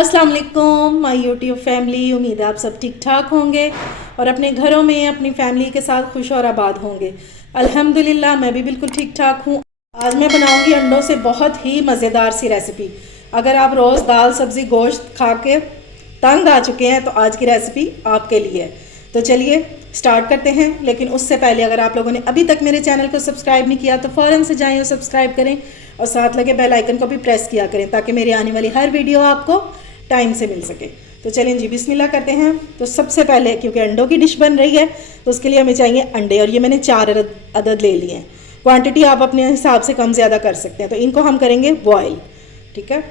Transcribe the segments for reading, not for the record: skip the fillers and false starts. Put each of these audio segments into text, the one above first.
अस्सलाम वालेकुम my YouTube family. उम्मीद है आप सब ठीक ठाक होंगे और अपने घरों में अपनी फैमिली के साथ खुश और आबाद होंगे। अल्हम्दुलिल्लाह मैं भी बिल्कुल ठीक ठाक हूँ। आज मैं बनाऊँगी अंडों से बहुत ही मज़ेदार सी रेसिपी। अगर आप रोज़ दाल सब्ज़ी गोश्त खा के तंग आ चुके हैं तो आज की रेसिपी आपके लिए है। तो चलिए स्टार्ट करते हैं। लेकिन उससे पहले अगर आप लोगों ने अभी तक मेरे चैनल को सब्सक्राइब नहीं किया तो फ़ौरन से जाएं और सब्सक्राइब करें और साथ लगे बेल आइकन को भी प्रेस किया करें ताकि मेरी आने वाली हर वीडियो आपको टाइम से मिल सके। तो चलिए जी बिस्मिल्लाह करते हैं। तो सबसे पहले क्योंकि अंडों की डिश बन रही है तो उसके लिए हमें चाहिए अंडे, और ये मैंने 4 अदद ले लिए हैं। क्वांटिटी आप अपने हिसाब से कम ज़्यादा कर सकते हैं। तो इनको हम करेंगे बॉयल, ठीक है।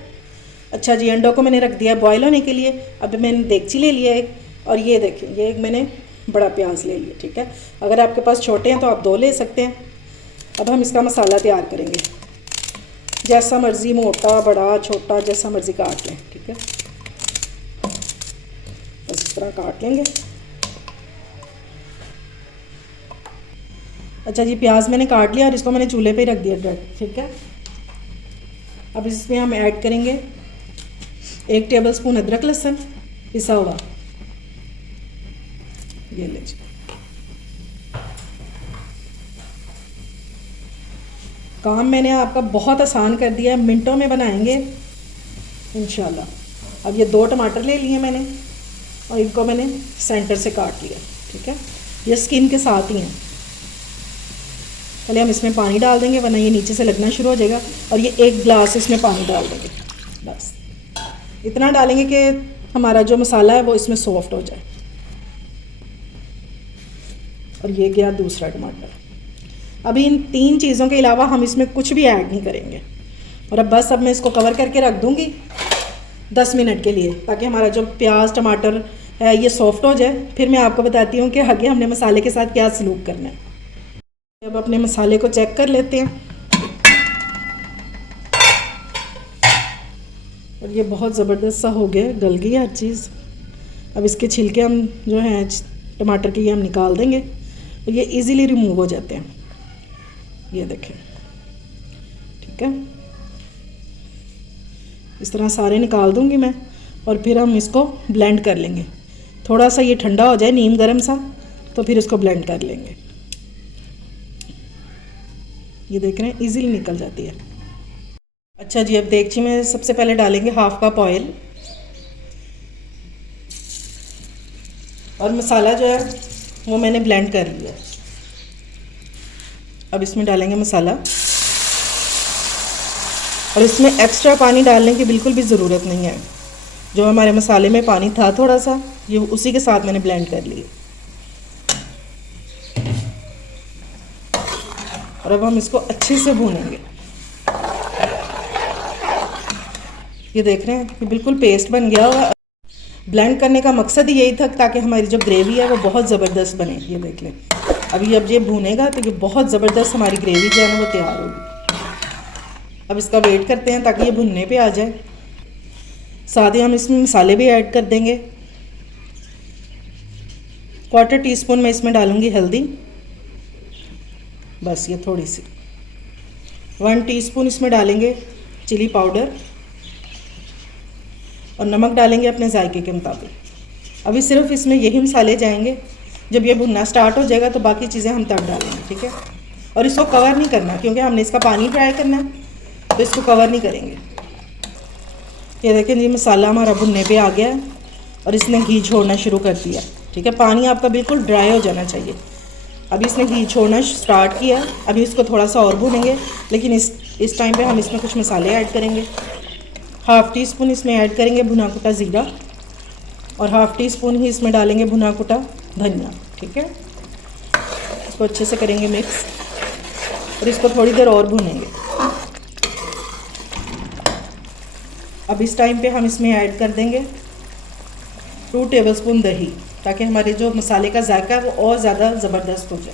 अच्छा जी, अंडों को मैंने रख दिया बॉयल होने के लिए। अब मैंने देगची ले लिया एक, और ये देखिए ये एक मैंने बड़ा प्याज ले लिया, ठीक है। अगर आपके पास छोटे हैं तो आप 2 ले सकते हैं। अब हम इसका मसाला तैयार करेंगे, जैसा मर्ज़ी, मोटा बड़ा छोटा जैसा मर्ज़ी काट लें, ठीक है। बस इस तरह काट लेंगे। अच्छा जी, प्याज मैंने काट लिया और इसको मैंने चूल्हे पे ही रख दिया डायरेक्ट, ठीक है। अब इसमें हम ऐड करेंगे 1 टेबलस्पून अदरक लहसुन पिसा हुआ, ये लीजिए। काम मैंने आपका बहुत आसान कर दिया है, मिनटों में बनाएंगे इंशाल्लाह। अब ये 2 टमाटर ले लिए मैंने और इनको मैंने सेंटर से काट लिया, ठीक है। ये स्किन के साथ ही हैं। पहले हम इसमें पानी डाल देंगे वरना ये नीचे से लगना शुरू हो जाएगा। और ये 1 गिलास इसमें पानी डाल देंगे, बस इतना डालेंगे कि हमारा जो मसाला है वो इसमें सॉफ्ट हो जाए। और ये गया दूसरा टमाटर। अभी इन 3 चीज़ों के अलावा हम इसमें कुछ भी ऐड नहीं करेंगे। और अब बस अब मैं इसको कवर करके रख दूँगी 10 मिनट के लिए, ताकि हमारा जो प्याज टमाटर है ये सॉफ्ट हो जाए। फिर मैं आपको बताती हूँ कि आगे हमने मसाले के साथ क्या सलूक करना है। अब अपने मसाले को चेक कर लेते हैं। और ये बहुत ज़बरदस्त सा हो गया, गल गई हर चीज़। अब इसके छिलके हम जो हैं टमाटर के, ये हम निकाल देंगे और ये इजीली रिमूव हो जाते हैं, ये देखें, ठीक है। इस तरह सारे निकाल दूंगी मैं और फिर हम इसको ब्लेंड कर लेंगे। थोड़ा सा ये ठंडा हो जाए, नीम गर्म सा, तो फिर इसको ब्लेंड कर लेंगे। ये देख रहे हैं इजीली निकल जाती है। अच्छा जी, अब देगची में सबसे पहले डालेंगे 1/2 कप ऑयल। और मसाला जो है वो मैंने ब्लेंड कर लिया। अब इसमें डालेंगे मसाला, और इसमें एक्स्ट्रा पानी डालने की बिल्कुल भी ज़रूरत नहीं है। जो हमारे मसाले में पानी था थोड़ा सा, ये उसी के साथ मैंने ब्लेंड कर लिया। और अब हम इसको अच्छे से भूनेंगे। ये देख रहे हैं कि बिल्कुल पेस्ट बन गया होगा। ब्लेंड करने का मकसद ही यही था ताकि हमारी जो ग्रेवी है वो बहुत ज़बरदस्त बने। ये देख लें, अभी अब ये भूनेगा तो ये बहुत ज़बरदस्त हमारी ग्रेवी जो है ना वो तैयार होगी। अब इसका वेट करते हैं ताकि ये भुनने पे आ जाए। साथ ही हम इसमें मसाले भी ऐड कर देंगे। 1/4 टीस्पून मैं इसमें डालूँगी हल्दी, बस ये थोड़ी सी। 1 टीस्पून इसमें डालेंगे चिली पाउडर, और नमक डालेंगे अपने जायके के मुताबिक। अभी सिर्फ इसमें यही मसाले जाएंगे। जब ये भुनना स्टार्ट हो जाएगा तो बाकी चीज़ें हम तब डालेंगे, ठीक है। और इसको कवर नहीं करना क्योंकि हमने इसका पानी फ्राई करना है, तो इसको कवर नहीं करेंगे। ये देखें जी, मसाला हमारा भुनने पे आ गया है और इसने घी छोड़ना शुरू कर दिया, ठीक है। पानी आपका बिल्कुल ड्राई हो जाना चाहिए। अभी इसने घी छोड़ना स्टार्ट किया। अभी इसको थोड़ा सा और भूनेंगे, लेकिन इस टाइम पे हम इसमें कुछ मसाले ऐड करेंगे। 1/2 टीस्पून इसमें ऐड करेंगे भुना कुटा ज़ीरा, और 1/2 टीस्पून ही इसमें डालेंगे भुना कुटा धनिया, ठीक है। इसको अच्छे से करेंगे मिक्स और इसको थोड़ी देर और भूनेंगे। अब इस टाइम पे हम इसमें ऐड कर देंगे 2 टेबलस्पून दही, ताकि हमारे जो मसाले का जायका है वो और ज़्यादा ज़बरदस्त हो जाए।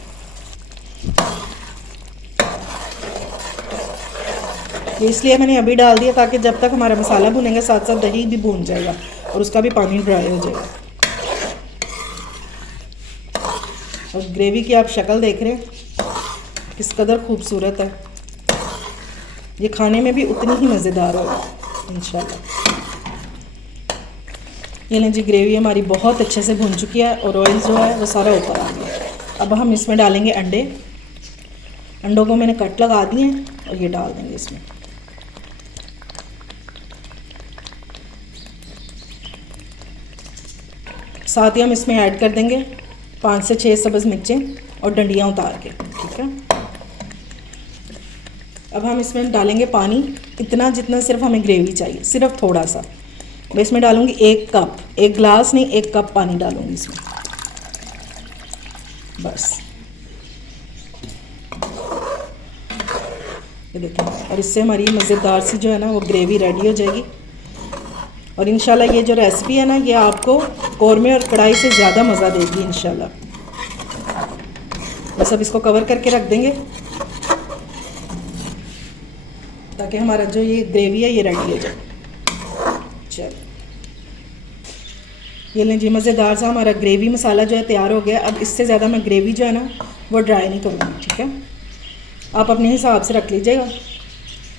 ये इसलिए मैंने अभी डाल दिया ताकि जब तक हमारा मसाला भुनेंगे साथ साथ दही भी भून जाएगा और उसका भी पानी ड्राई हो जाएगा। और ग्रेवी की आप शक्ल देख रहे हैं किस कदर खूबसूरत है। ये खाने में भी उतनी ही मज़ेदार होगा इंशाल्लाह। ये लें जी, ग्रेवी हमारी बहुत अच्छे से भुन चुकी है और ऑयल जो है वो सारा ऊपर आ गया। अब हम इसमें डालेंगे अंडे। अंडों को मैंने कट लगा दिए हैं और ये डाल देंगे इसमें। साथ ही हम इसमें ऐड कर देंगे 5 से 6 सब्ज़ मिर्चें और डंडियाँ उतार के, ठीक है। अब हम इसमें डालेंगे पानी, इतना जितना सिर्फ हमें ग्रेवी चाहिए, सिर्फ थोड़ा सा। मैं इसमें डालूँगी 1 कप, 1 गिलास नहीं 1 कप पानी डालूँगी इसमें, बस। ये देखें, और इससे हमारी मज़ेदार सी जो है ना वो ग्रेवी रेडी हो जाएगी। और इंशाल्लाह ये जो रेसिपी है ना, ये आपको कौरमे और कढ़ाई से ज़्यादा मज़ा देगी इंशाल्लाह। बस अब इसको कवर करके रख देंगे ताकि हमारा जो ये ग्रेवी है ये रेडी हो जाए। चलो, ये लें जी, मज़ेदार सा हमारा ग्रेवी मसाला जो है तैयार हो गया। अब इससे ज़्यादा मैं ग्रेवी जो है ना वो ड्राई नहीं करूँगी, ठीक है। आप अपने हिसाब से रख लीजिएगा।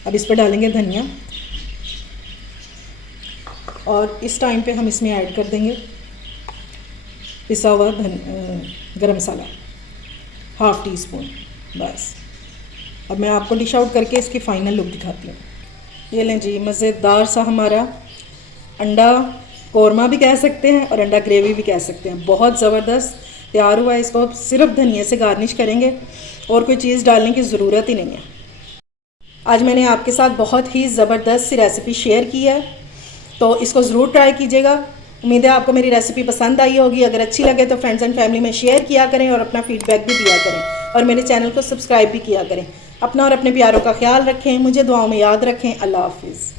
अब इस पर डालेंगे धनिया और इस टाइम पे हम इसमें ऐड कर देंगे पिसा हुआ गरम मसाला, 1/2 टीस्पून, बस। अब मैं आपको डिश आउट करके इसकी फ़ाइनल लुक दिखाती हूँ। ये लें जी, मज़ेदार सा हमारा अंडा कौरमा भी कह सकते हैं और अंडा ग्रेवी भी कह सकते हैं, बहुत ज़बरदस्त तैयार हुआ है। इसको अब सिर्फ धनिया से गार्निश करेंगे और कोई चीज़ डालने की ज़रूरत ही नहीं है। आज मैंने आपके साथ बहुत ही ज़बरदस्त सी रेसिपी शेयर की है, तो इसको ज़रूर ट्राई कीजिएगा। उम्मीद है आपको मेरी रेसिपी पसंद आई होगी। अगर अच्छी लगे तो फ्रेंड्स एंड फैमिली में शेयर किया करें और अपना फीडबैक भी दिया करें और मेरे चैनल को सब्सक्राइब भी किया करें। अपना और अपने प्यारों का ख्याल रखें, मुझे दुआओं में याद रखें। अल्लाह हाफिज़।